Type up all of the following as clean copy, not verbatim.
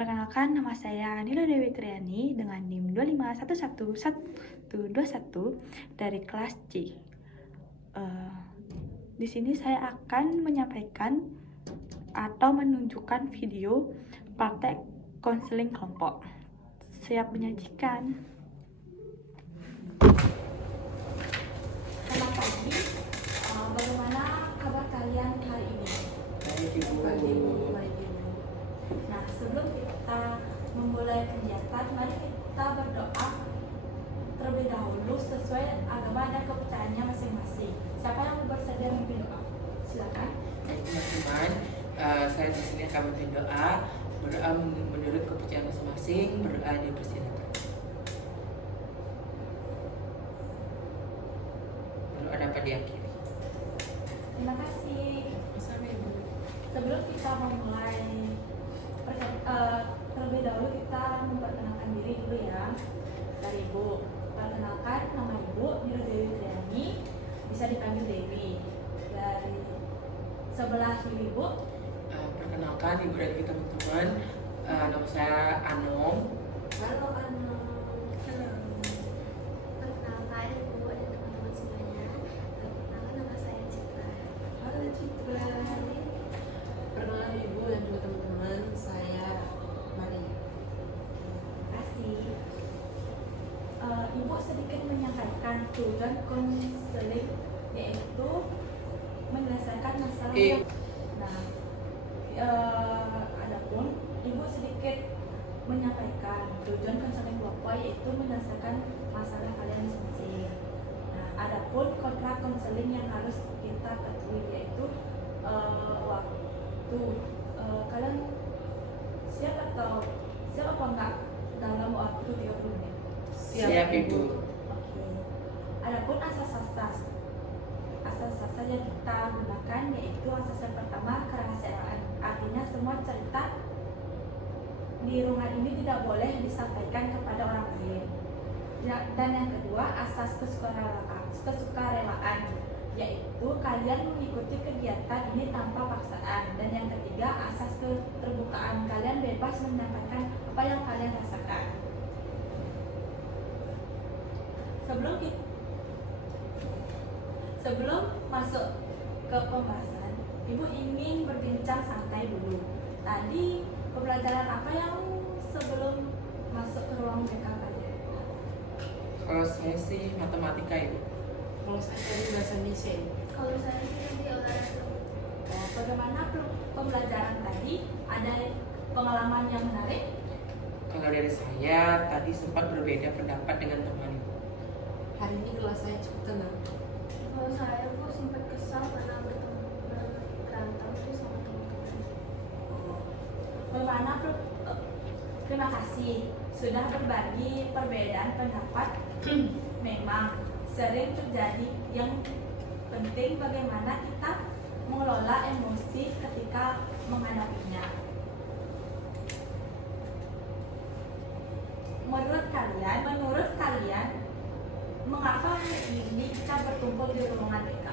Perkenalkan, nama saya Nila Dewi Triani dengan NIM 2511121 dari kelas C. Di sini saya akan menyampaikan atau menunjukkan video praktek konseling kelompok. Siap menyajikan. Selamat pagi. Bagaimana kabar kalian hari ini? Baik, Ibu. Nah, sebelum kita memulai kegiatan, mari kita berdoa terlebih dahulu sesuai agama dan kepercayaannya masing-masing. Siapa yang bersedia memimpin doa? Silakan. Baik teman-teman, saya di sini akan memimpin doa menurut kepercayaan masing-masing. Berdoa dipersilakan. Berdoa dapat diakhiri. Terima kasih. Sebelum kita memulai terlebih dahulu kita memperkenalkan diri dulu ya. Dari Ibu, perkenalkan nama Ibu Nila Dewi Triani, bisa dipanggil Dewi. Dari sebelah kiri Ibu, Perkenalkan Ibu dan teman-teman, nama saya Anom. Halo Anum. Perkenalkan Ibu dan teman-teman semuanya. Perkenalkan nama saya Citra. halo Citra. Perkenalan Ibu dan juga teman-teman, saya Maria. Terima kasih. Ibu sedikit menyampaikan tujuan konseling, yaitu menyelesaikan masalah yang adapun Ibu sedikit menyampaikan tujuan konseling kelompok, yaitu menyelesaikan masalah kalian masing-masing. Nah, adapun kontrak konseling yang harus kita ketahui yaitu waktu. Kalian siap apa enggak dalam waktu 30 menit? Siap, Ibu. Oke. Adapun asas-asas yang kita gunakan yaitu asas yang pertama, kerahasiaan. Artinya semua cerita di ruangan ini tidak boleh disampaikan kepada orang lain. Dan yang kedua, asas kesukarelaan, yaitu kalian mengikuti kegiatan ini tanpa paksaan. Dan yang ketiga, asas keterbukaan, kalian bebas menyampaikan apa yang kalian rasakan. Sebelum masuk ke pembahasan, Ibu ingin berbincang santai dulu. Tadi pembelajaran apa yang sebelum masuk ke ruang BK kalian? Kalau saya sih matematika, Ibu. Kalau saya tadi bahasa Indonesia, Ibu. Kalau saya sih nanti olahraga. Bagaimana pembelajaran tadi? Ada pengalaman yang menarik? Kalau dari saya tadi sempat berbeda pendapat dengan teman Ibu. Hari ini kelas saya cukup tenang. Kalau saya kok sempat kesal karena berantem tuh sama teman-teman. Bagaimana? Terima kasih sudah berbagi perbedaan pendapat. Memang sering terjadi. Yang penting bagaimana kita mengelola emosi ketika menghadapinya. Menurut kalian, mengapa hari ini kita berkumpul di ruangan BK?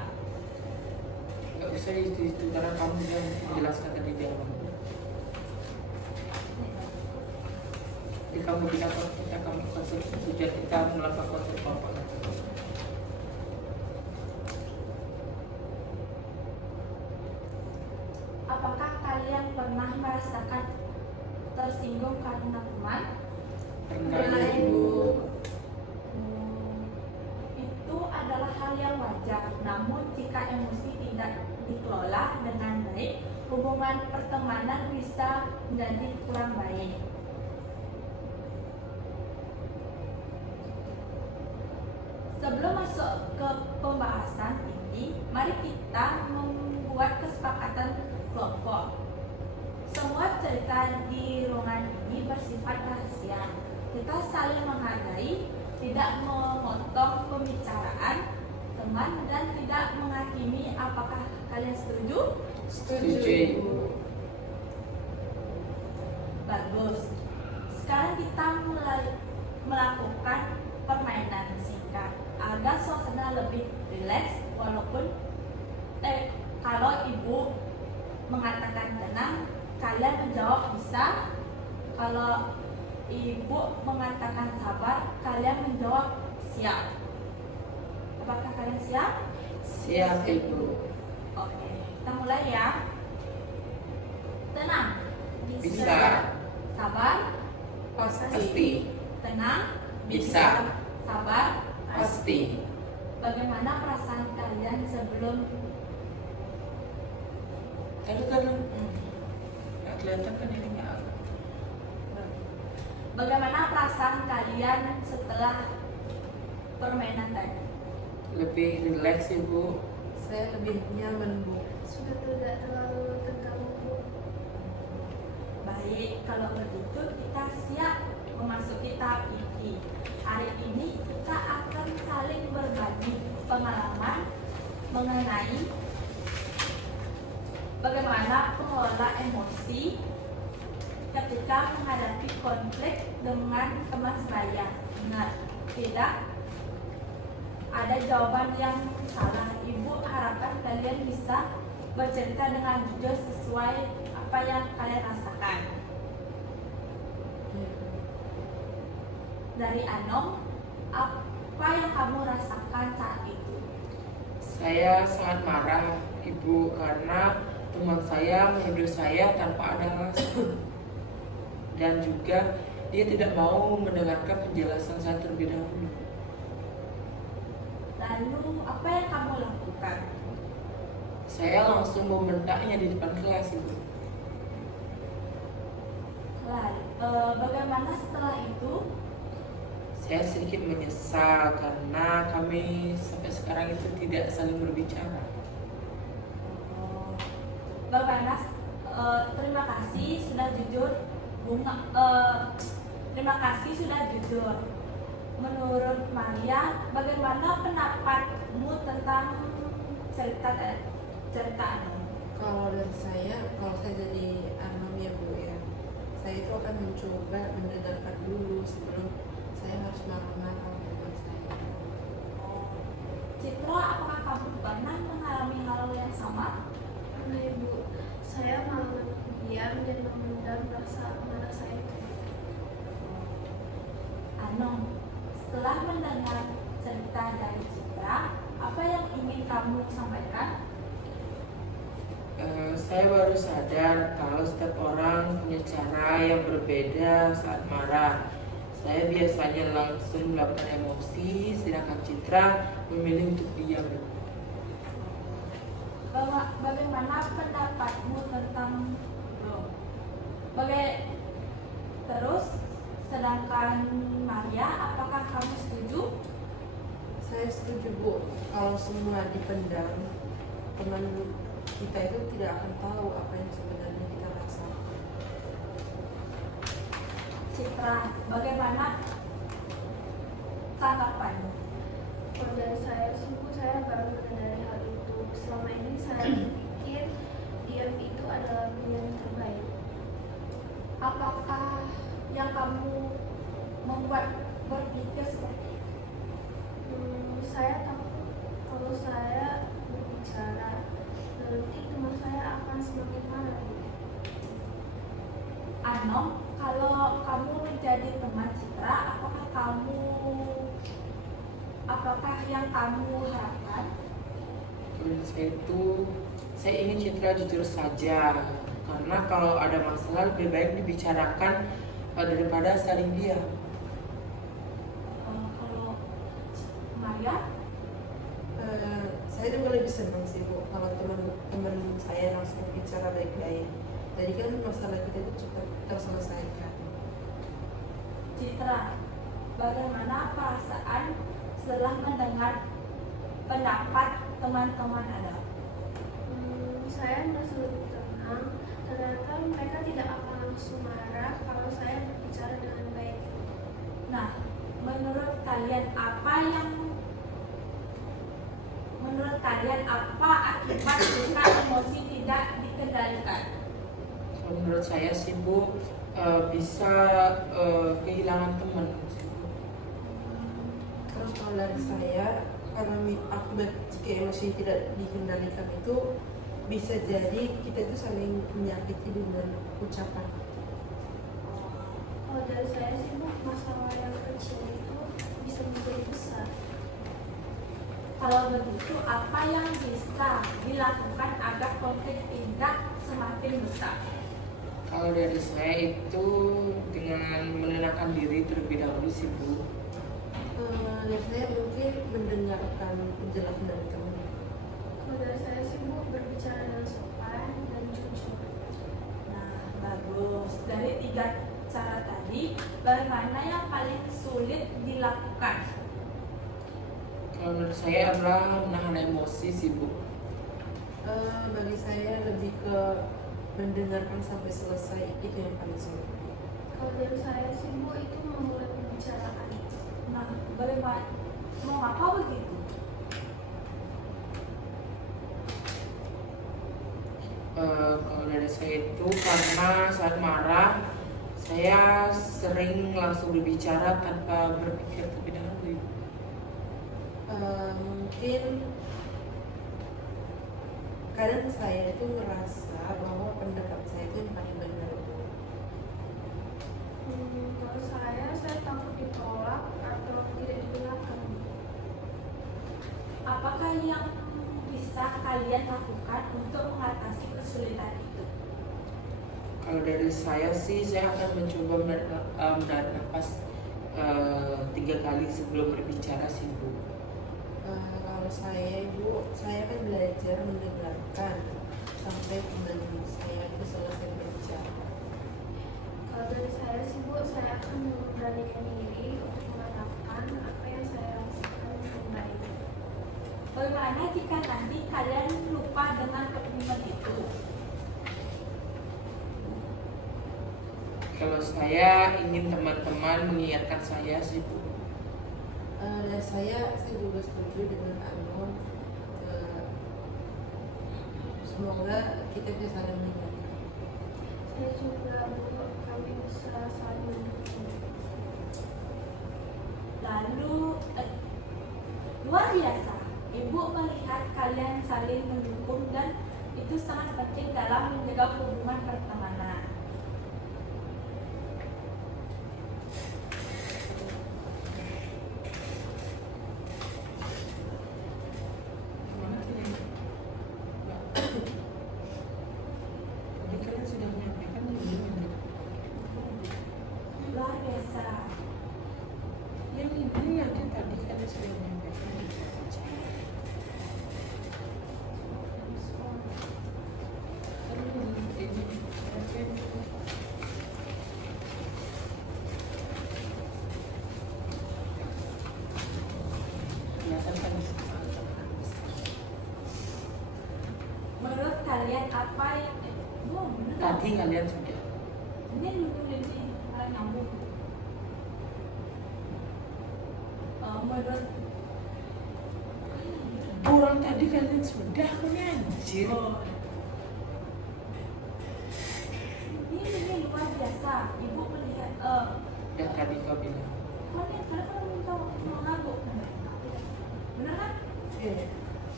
Nggak usah itu karena kamu yang menjelaskan tadi di awal. Jadi kamu bilang kamu konsep tujuan kita melakukan konsep kelompok. Apakah kalian pernah merasakan tersinggung karena teman? Pernah, Ibu. Itu adalah hal yang wajar. Namun jika emosi tidak dikelola dengan baik, hubungan pertemanan bisa menjadi kurang baik. Sebelum masuk ke pembahasan ini, mari kita membuat kesepakatan kelompok. Semua cerita di ruangan ini bersifat rahasia. Kita saling menghargai, tidak memotong pembicaraan teman, dan tidak menghakimi. Apakah kalian setuju? Setuju, Ibu. Bagus. Sekarang kita mulai melakukan permainan singkat agar suasana lebih rileks. Walaupun kalau Ibu mengatakan tenang, kalian menjawab bisa Kalau ibu mengatakan sabar, kalian menjawab siap. Apakah kalian siap? Siap Ibu. Oke, kita mulai ya. Tenang. Bisa. Sabar. Pasti. Tenang. Bisa. Sabar. Pasti. Bagaimana perasaan kalian sebelum Taruh. Nggak kelihatan kan ini nggak? Bagaimana perasaan kalian setelah permainan tadi? Lebih rileks Ibu. Saya lebih nyaman, Bu. Sudah tidak terlalu tegang, Bu. Baik, kalau begitu kita siap memasuki tahap inti. Hari ini kita akan saling berbagi pengalaman mengenai bagaimana mengelola emosi ketika menghadapi konflik dengan teman sebaya. Ingat, tidak ada jawaban yang salah. Ibu harapkan kalian bisa bercerita dengan jujur sesuai apa yang kalian rasakan. Dari Anom, apa yang kamu rasakan saat itu? Saya sangat marah Ibu karena teman saya menuduh saya tanpa ada alasan. Dan juga dia tidak mau mendengarkan penjelasan saya terlebih dahulu. Lalu apa yang kamu lakukan? Saya langsung membentaknya di depan kelas Ibu. Lalu, bagaimana setelah itu? Saya sedikit menyesal karena kami sampai sekarang itu tidak saling berbicara. Bapak Nas, terima kasih sudah jujur. Terima kasih sudah jujur. Menurut Maria, bagaimana pendapatmu tentang cerita Anom? Kalau dari saya, kalau saya jadi Anom ya Bu ya, saya itu akan mencoba mendengarkan dulu sebelum saya harus marah-marah dengan saya. Citra, apakah kamu pernah mengalami hal yang sama? Karena Ibu, saya malah diam dan memendam rasa marah saya. Anom, setelah mendengar cerita dari Citra, apa yang ingin kamu sampaikan? Saya baru sadar kalau setiap orang punya cara yang berbeda saat marah. Saya biasanya langsung melakukan emosi, sedangkan Citra memilih untuk diam. Bagaimana pendapatmu tentang terus, sedangkan Maria, apakah kamu setuju? Saya setuju Bu, kalau semua dipendam, teman kita itu tidak akan tahu apa yang sebenarnya kita rasakan. Citra, bagaimana tanggapanmu? Kalau dari saya, sungguh saya baru menyadari hal itu. Selama ini saya berpikir diam itu adalah pilihan terbaik. Apakah yang kamu membuat berpikir seperti itu? Saya takut kalau saya berbicara, nanti teman saya akan semakin marah. Anom, kalau kamu menjadi teman Citra, apakah yang kamu harapkan? Menurut saya itu, saya ingin Citra jujur saja. Karena kalau ada masalah lebih baik dibicarakan daripada saling diam. Kalau Maria, Saya juga lebih senang sih Bu kalau teman-teman saya langsung bicara baik-baik. Jadi kan masalah kita itu cepat terselesaikan. Citra, bagaimana perasaan setelah mendengar pendapat teman-teman Anda? Saya merasa lebih tenang. Ternyata mereka tidak akan langsung marah kalau saya berbicara dengan baik. Nah, menurut kalian apa akibat jika emosi tidak dikendalikan? Menurut saya sih Bu, bisa kehilangan teman. Terus kalau dari saya, karena akibat jika emosi tidak dikendalikan itu bisa jadi kita itu saling menyakiti dengan ucapan. Kalau dari saya sih Bu, masalah yang kecil itu bisa menjadi besar. Kalau begitu, apa yang bisa dilakukan agar konflik tidak semakin besar? Kalau dari saya itu dengan menenangkan diri terlebih dahulu sih Bu. Dari saya mungkin mendengarkan penjelasan dari kamu. Kalau dari saya sih Bu, berbicara dengan sopan dan jujur. Nah, bagus. Dari 3 cara tadi, bagaimana yang paling sulit dilakukan? Kalau menurut saya adalah menahan emosi sih Bu. Bagi saya lebih ke mendengarkan sampai selesai, itu yang paling sulit. Kalau dari saya sih Bu, itu memulai pembicaraan. Nah, bagaimana? Mau apa begitu? Kalau dari saya itu karena saat marah saya sering langsung berbicara tanpa berpikir terlebih dahulu. Mungkin kadang saya itu merasa bahwa pendapat saya itu yang paling benar. Kalau saya takut ditolak atau tidak didengarkan. Apakah yang bisa kalian lakukan untuk mengatasi kesulitan itu? Kalau dari saya sih saya akan mencoba menarik nafas 3 kali sebelum berbicara sih Bu. Kalau saya Ibu, saya kan belajar mendengarkan sampai teman saya itu selesai berbicara. Kalau dari saya sih Bu, saya akan memberanikan diri untuk mengatakan apa yang saya rasakan dengan baik. Bagaimana jika nanti kalian lupa dengan komitmen itu? Kalau saya ingin teman-teman mengingatkan saya sih Bu. Dan saya juga setuju dengan Anon. Semoga kita bisa saling mengingatkan. Saya juga Bu, kami bisa saling mendukung. Lalu, luar biasa. Ibu melihat kalian saling mendukung dan itu sangat penting dalam menjaga hubungan pertemanan. Mana kalian? Tadi kalian sudah menyampaikan ini. Luar biasa. Yang ini nanti tadi kalian sudah menyampaikan. Menurut kalian apa yang bener Tadi kalian sudah. ini nyambung. Menurut Orang tadi kalian sudah anjir. Ini luar biasa. Ibu melihat Dan tadi kau bilang. kalian minta mengaguk. Bener kan? Iya.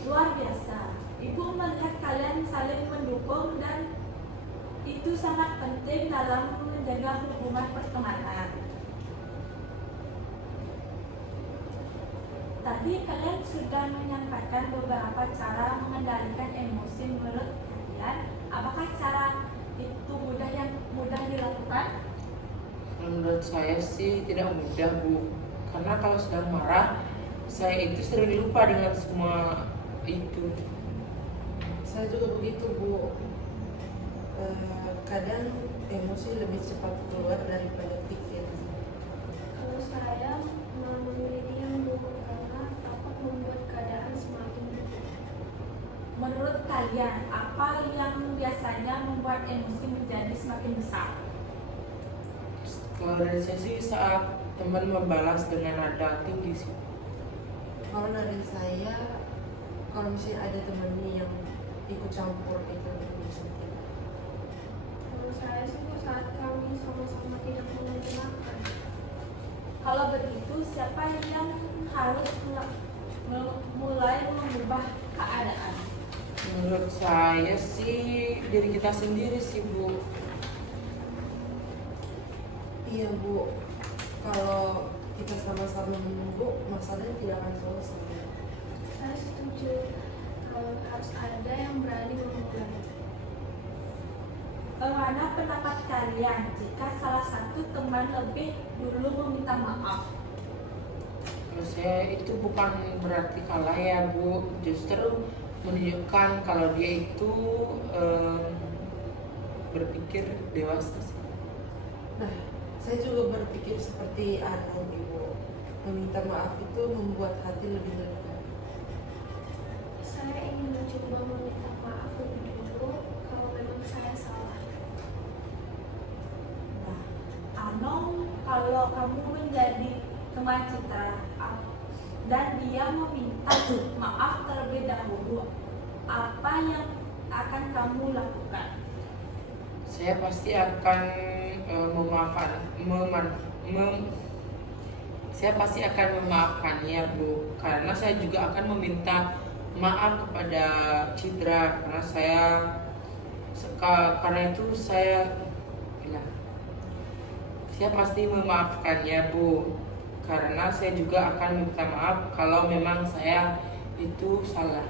Luar biasa. Ibu melihat kalian saling mendukung dan itu sangat penting dalam menjaga hubungan pertemanan. Tadi kalian sudah menyampaikan beberapa cara mengendalikan emosi menurut kalian. Apakah cara itu mudah dilakukan? Menurut saya sih tidak mudah Bu. Karena kalau sedang marah saya itu sering lupa dengan semua itu. Saya juga begitu Bu. Kadang emosi lebih cepat keluar daripada pikiran. Kalau saya memilih diam Bu, karena takut membuat keadaan semakin buruk. Menurut kalian, apa yang biasanya membuat emosi menjadi semakin besar? Kalau dari saya sih saat teman membalas dengan nada tinggi sih. Kalau dari saya, kalau misalnya ada temennya yang ikut campur itu lebih sakit. Kalau saya sih Bu, saat kami sama-sama tidak mendengarkan. Kalau begitu, siapa yang harus mulai mengubah keadaan? Menurut saya sih diri kita sendiri sih Bu. Iya Bu, kalau kita sama-sama menunggu, masalahnya tidak akan selesai. Saya setuju kalau harus ada yang berani memulai. Bagaimana pendapat kalian jika salah satu teman lebih dulu meminta maaf? Kalau saya itu bukan berarti kalah ya Bu, justru menunjukkan kalau dia itu berpikir dewasa sih. Nah, saya juga berpikir seperti Anu Ibu. Meminta maaf itu membuat hati lebih lega. Saya ingin mencoba meminta maaf lebih dulu kalau memang saya salah. Nah, Anong, kalau kamu menjadi teman Citra dan dia meminta maaf terlebih dahulu, apa yang akan kamu lakukan? Saya pasti akan saya pasti akan memaafkannya Bu, karena saya juga akan meminta maaf kepada Citra karena karena itu saya pasti memaafkannya Bu, karena saya juga akan minta maaf kalau memang saya itu salah.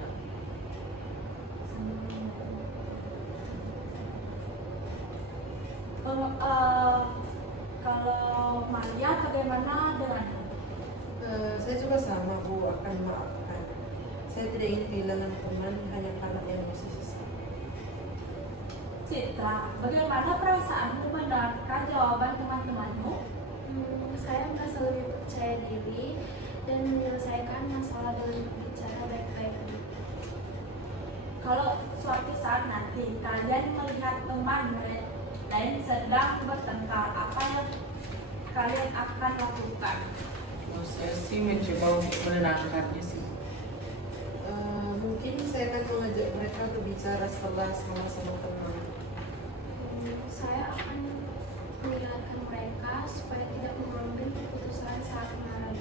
Kalau Maria bagaimana dengan? Saya juga sama Bu, akan memaafkan. Saya tidak ingin kehilangan teman hanya karena emosi sesaat. Citra, bagaimana perasaanmu mendengarkan jawaban teman-temanmu? Saya merasa lebih percaya diri dan menyelesaikan masalah dengan berbicara baik-baik. Kalau suatu saat nanti kalian melihat teman lain sedang bertengkar, apa yang kalian akan lakukan? Kalau saya sih mencoba untuk menenangkannya sih. Mungkin saya akan mengajak mereka berbicara setelah sama-sama tenang. Saya akan mengingatkan mereka supaya tidak mengambil keputusan saat marah.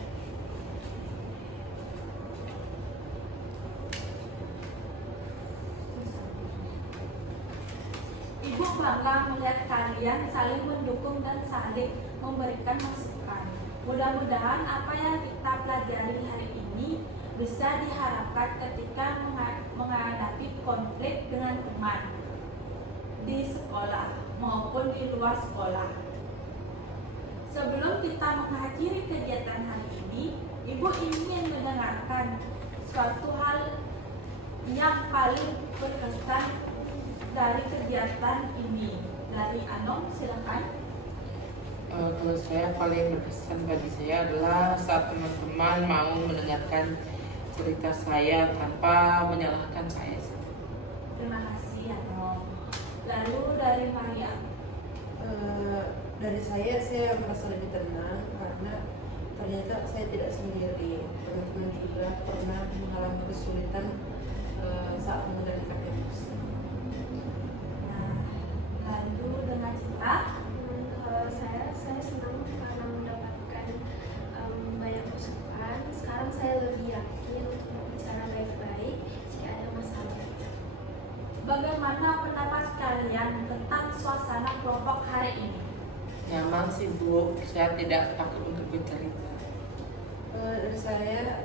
Ibu bangga melihat kalian saling mendukung dan saling memberikan masukan. Mudah-mudahan apa yang kita pelajari hari ini bisa diharapkan ketika menghadapi konflik dengan teman di sekolah maupun di luar sekolah. Sebelum kita mengakhiri kegiatan hari ini, Ibu ingin mendengarkan suatu hal yang paling berkesan dari kegiatan ini. Dari Anong, silakan. Kalau saya paling berkesan bagi saya adalah saat teman-teman mau mendengarkan cerita saya tanpa menyalahkan saya. Terima kasih Anong. Lalu dari Maria. Dari saya merasa lebih tenang karena ternyata saya tidak sendiri. Teman-teman juga pernah mengalami kesulitan saat mengendalikan emosi. Nah, lalu dengan Citra. Kalau saya senang karena mendapatkan banyak masukan. Sekarang saya lebih yakin untuk berbicara baik-baik jika ada masalah. Bagaimana pendapat kalian tentang suasana kelompok hari ini? Nyaman sih Bu, saya tidak takut untuk bercerita. Dari saya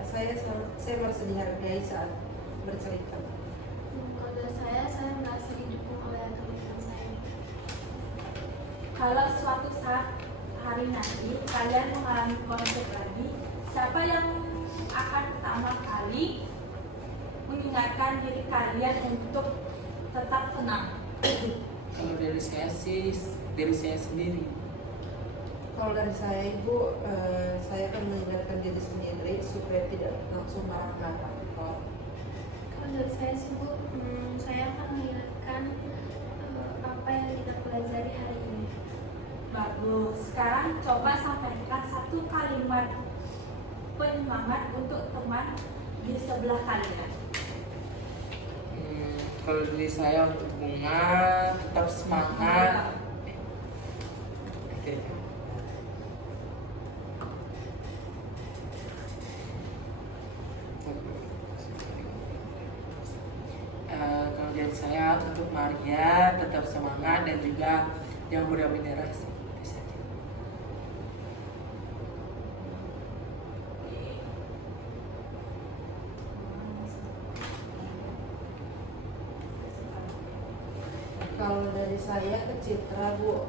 merasa dihargai saat bercerita. Kalau dari saya merasa didukung oleh teman-teman saya. Kalau suatu saat hari nanti kalian mengalami konflik lagi, siapa yang akan pertama kali mengingatkan diri kalian untuk tetap tenang? Kalau dari saya sih, dari saya sendiri. Kalau dari saya Ibu, saya akan mengingatkan diri sendiri supaya tidak langsung marah-marah. Kalau dari saya sih Bu, saya akan mengingatkan apa yang kita pelajari hari ini. Bagus. Sekarang coba sampaikan satu kalimat penyemangat untuk teman di sebelah kalian. Kalau dari saya untuk Bunga tetap semangat. Oke. Kalau dari saya untuk Maria tetap semangat dan juga jangan mudah menyerah sih. Kalau dari saya ke Citra Bu,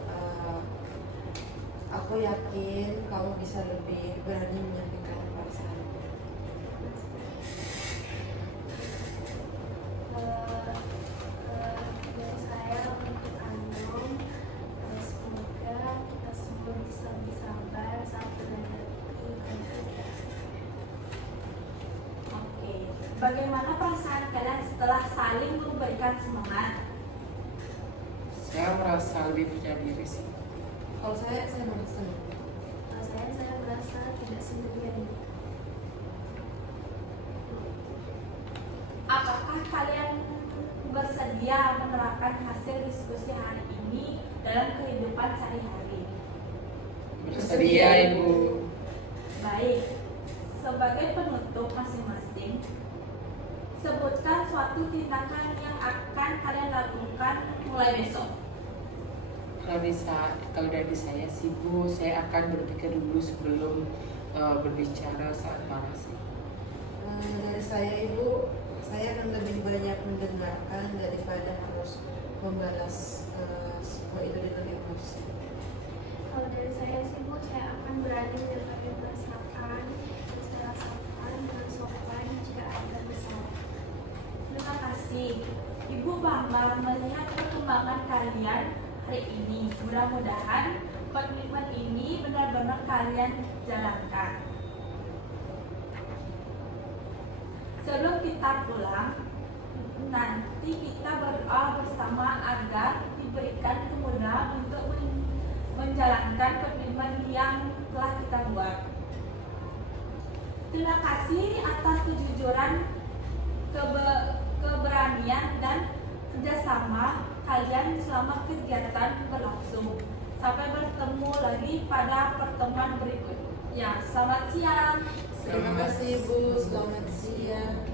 aku yakin kamu bisa lebih berani menyampaikan perasaan. Dari saya untuk Anom, semoga kita semua bisa bersabar saat menghadapi konflik. Oke, bagaimana perasaan kalian setelah saling memberikan semangat? Saya merasa lebih percaya diri sih. Kalau saya merasa Kalau saya merasa tidak sendirian. Apakah kalian bersedia menerapkan hasil diskusi hari ini dalam kehidupan sehari-hari? Bersedia Ibu. Baik, sebagai penutup masing-masing, sebutkan suatu tindakan yang akan kalian lakukan mulai besok. Kalau dari saya sih Bu, saya akan berpikir dulu sebelum berbicara saat marah sih. dari saya Ibu, saya akan lebih banyak mendengarkan daripada harus membalas semua itu dengan emosi. Kalau dari saya sih Bu, saya akan berani menyampaikan perasaan secara sopan dan sopan jika ada masalah. Terima kasih. Ibu bangga melihat perkembangan kalian hari ini. Mudah-mudahan komitmen ini benar-benar kalian jalankan. Sebelum kita pulang, nanti kita berdoa bersama agar diberikan kemudahan untuk menjalankan komitmen yang telah kita buat. Terima kasih atas kejujuran, keberanian, dan kerjasama kalian selama kegiatan berlangsung. Sampai bertemu lagi pada pertemuan berikutnya. Selamat siang. Terima kasih Bu, selamat siang.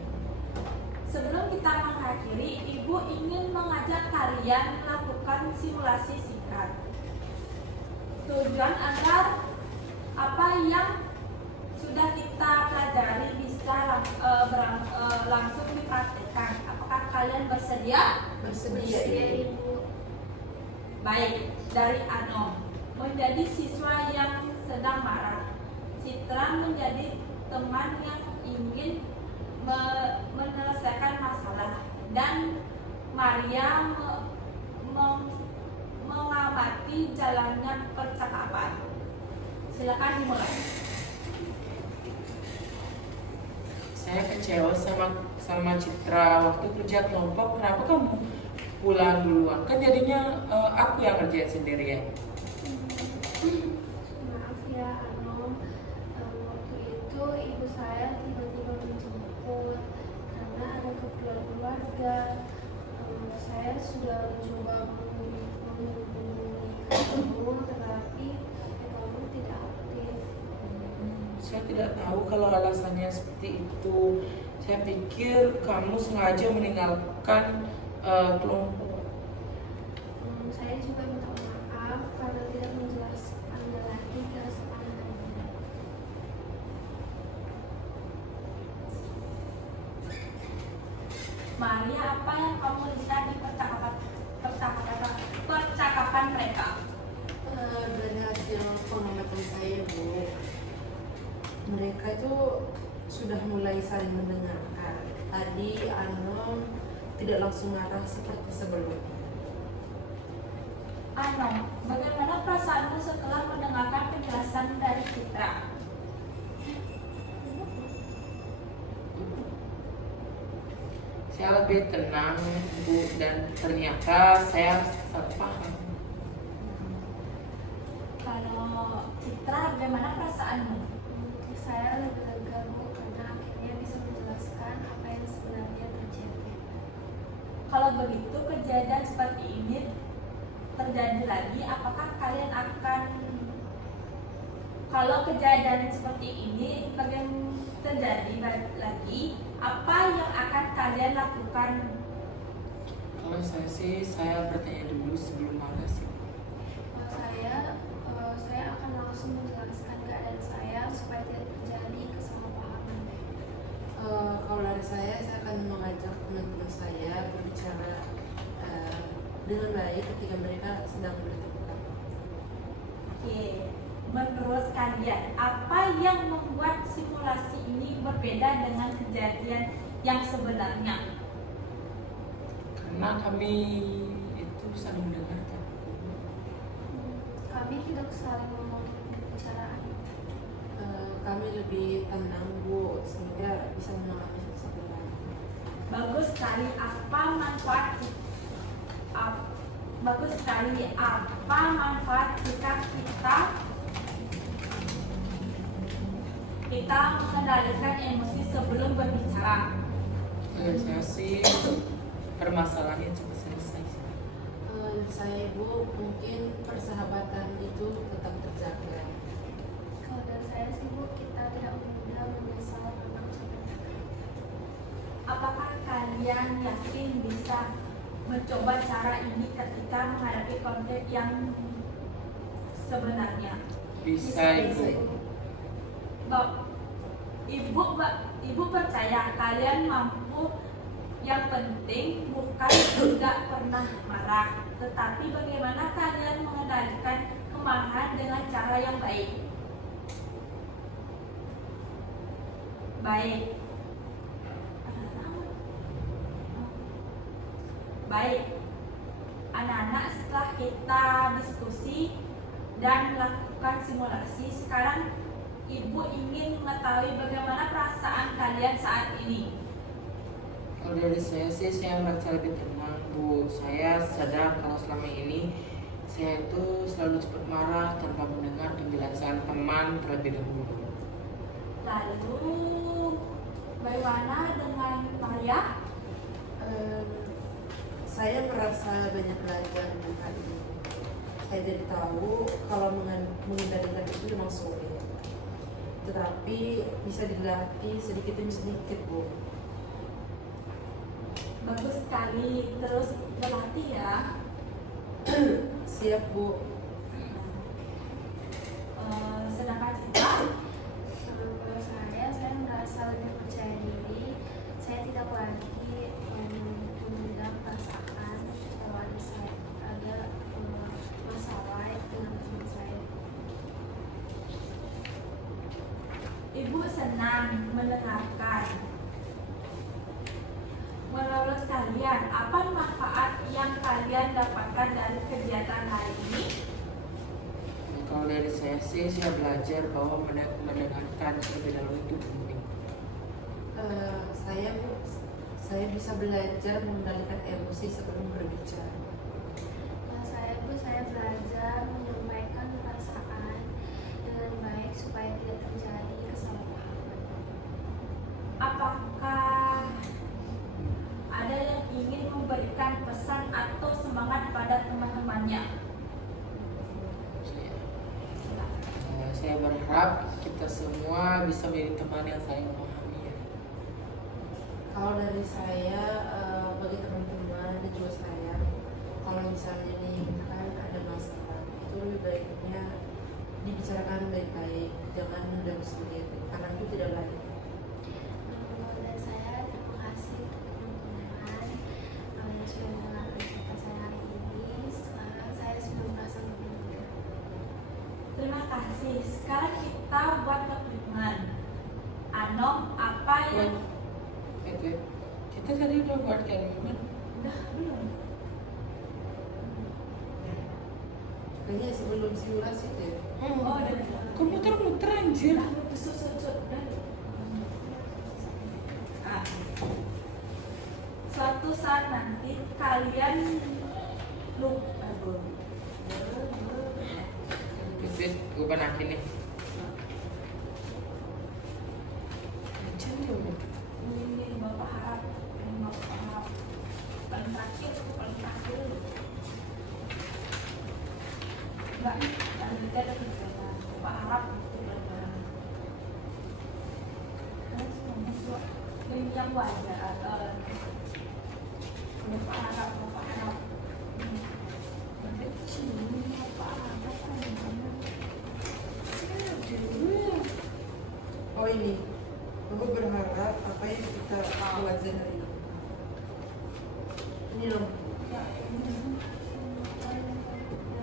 Sebelum kita mengakhiri, Ibu ingin mengajak kalian melakukan simulasi singkat. Tujuan agar apa yang sudah kita pelajari bisa langsung dipraktikkan. Apakah kalian bersedia? Bersedia Dari Ibu. Ibu. Baik, dari Anom menjadi siswa yang sedang marah. Citra menjadi teman yang ingin menyelesaikan masalah, dan Maria mengamati jalannya percakapan. Silakan dimulai. Saya kecewa sama Citra waktu kerja kelompok. Kenapa kamu pulang duluan? Kan jadinya aku yang kerjain sendirian. Maaf ya Anom, waktu itu ibu saya tiba-tiba menjemput karena ada keperluan keluarga. Saya sudah mencoba menghubungi kamu, tetapi kamu tidak aktif. Saya tidak tahu kalau alasannya seperti itu. Saya pikir kamu sengaja meninggalkan kelompok. Saya juga minta maaf karena tidak menjelaskan lagi kesepahamannya. Maria, apa yang kamu lihat di percakapan mereka? Dari hasil pengamatan saya Bu, mereka itu sudah mulai saling mendengarkan. Tadi Anom tidak langsung marah seperti sebelumnya. Anom, bagaimana perasaanmu setelah mendengarkan penjelasan dari Citra? Saya lebih tenang Bu, dan ternyata saya salah paham. Kalau Citra, bagaimana perasaanmu? Saya lebih lega Bu karena akhirnya bisa menjelaskan apa yang sebenarnya terjadi. Kalau begitu, kejadian seperti ini terjadi lagi, apakah kalian akan, kalau kejadian seperti ini terjadi lagi, apa yang akan kalian lakukan? Kalau saya sih, saya bertanya dulu sebelum marah sih. Saya akan langsung menjelaskan keadaan saya supaya tidak terjadi kesalahpahaman. Kalau dari saya akan mengajak teman-teman saya berbicara dengan baik ketika mereka sedang bertengkar. Oke, menurut kalian apa yang membuat simulasi ini berbeda dengan kejadian yang sebenarnya? Karena kami itu saling mendengarkan. Kami tidak saling ngomong pembicaraan. Kami lebih tenang Bu, sehingga bisa memahami satu lain. Bagus sekali. Bagus sekali. Apa manfaat jika kita mengendalikan emosi sebelum berbicara? Saya sih permasalahannya cepat selesai. Saya Bu, mungkin persahabatan itu tetap terjaga. Kalau dari saya sih Bu, kita tidak mudah menyesal tentang ucapan. Apakah kalian yakin bisa mencoba cara ini ketika menghadapi konflik yang sebenarnya? Bisa Ibu. Ibu percaya kalian mampu. Yang penting bukan tidak pernah marah, tetapi bagaimana kalian mengendalikan kemarahan dengan cara yang baik. Baik, anak-anak, setelah kita diskusi dan melakukan simulasi, sekarang Ibu ingin mengetahui bagaimana perasaan kalian saat ini. Kalau dari saya sih, saya merasa lebih tenang Bu. Saya sadar kalau selama ini saya itu selalu cepat marah tanpa mendengar penjelasan teman terlebih dahulu. Lalu bagaimana dengan Maria? Saya merasa banyak belajar dengan hal ini. Saya jadi tahu kalau mengendalikan itu memang sulit, tetapi bisa dilatih sedikit demi sedikit Bu. Bagus sekali, terus berlatih ya. Siap Bu. Sedangkan kita, Kalau saya merasa lebih percaya diri. Saya tidak lagi memendam perasaan kalau ada masalah dengan teman saya. Ibu senang mendengarkan. Menurut kalian, apa manfaat yang kalian dapatkan dari kegiatan hari ini? Kalau dari saya sih, saya belajar bahwa mendengarkan terlebih dahulu itu penting. Saya bisa belajar mengendalikan emosi sebelum berbicara. Kalau saya belajar menyampaikan perasaan dengan baik supaya tidak terjadi kesalahpahaman. Apakah ada yang ingin memberikan pesan atau semangat pada teman-temannya? Saya berharap kita semua bisa menjadi teman yang saling memahami. Kalau dari saya, bagi teman-teman dan juga saya, kalau misalnya nih kan ada masalah, itu lebih baiknya dibicarakan baik-baik, jangan mendam sendiri, karena itu tidak baik. Kalau dari saya, terima kasih teman-teman yang sudah mendengarkan cerita saya hari ini. Sekarang saya sudah merasa lebih lega. Terima kasih. Sekarang kita buat komitmen. Anom, apa yang Kita tadi udah buat komitmen. udah belum? Kayaknya sebelum simulasi deh. Oh, udah. Kok muter-muter anjir? Suatu saat nanti kalian lupa. Sis, gue panasin nih. Anjir tuh. Ini Bapak harap, paling terakhir. Enggak, nanti ada kegiatan. Bapak harap itu benar-benar. Terus membuat yang wajar. Bapak harap. Nanti sini Bapak harap Oh ini, aku berharap apa yang kita belajar hari ini. Ini loh. ya, ini.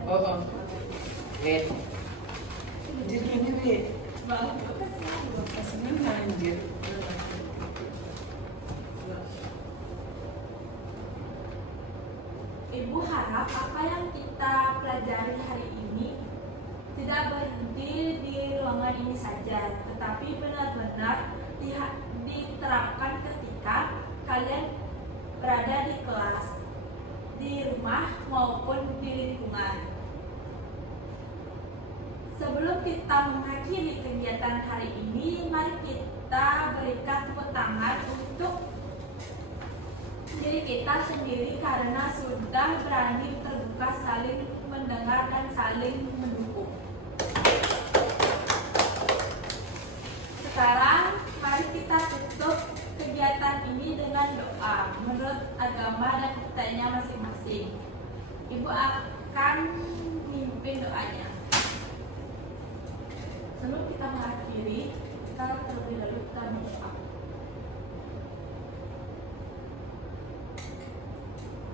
Oh. Wait. Anjir gini, Wit. Bang, kasihan. Kasihan anjir. Ibu harap apa yang kita pelajari hari ini tidak berhenti di ruangan ini saja, tetapi benar-benar diterapkan ketika kalian berada di kelas, di rumah maupun di lingkungan. Sebelum kita mengakhiri kegiatan hari ini, mari kita berikan tepuk tangan untuk diri kita sendiri karena sudah berani terbuka, saling mendengar dan saling mendukung. Sekarang mari kita tutup kegiatan ini dengan doa menurut agama dan kepercayaannya masing-masing. Ibu akan mimpin doanya. Sebelum kita mengakhiri, kita terlebih dahulu kita berdoa.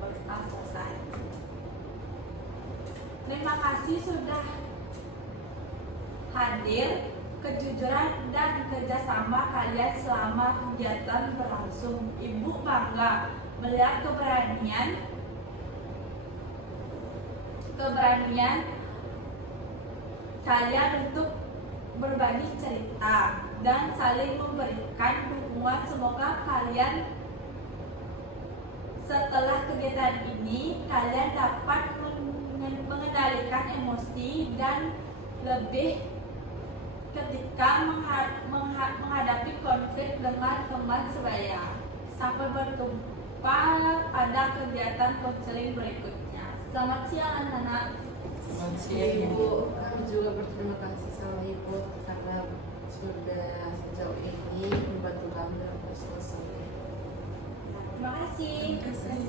Berdoa selesai. Terima kasih sudah hadir, kejujuran dan kerjasama kalian selama kegiatan berlangsung. Ibu bangga melihat keberanian kalian untuk berbagi cerita dan saling memberikan dukungan. Semoga kalian setelah kegiatan ini kalian dapat mengendalikan emosi dan lebih ketika menghadapi konflik dengan teman sebaya. Sampai berjumpa pada kegiatan konseling berikutnya. Selamat siang anak-anak. Selamat siang, Ibu. Ibu, kami juga berterima kasih sama Ibu karena sudah sejauh ini membantu kami dalam proses. Terima kasih. Terima kasih.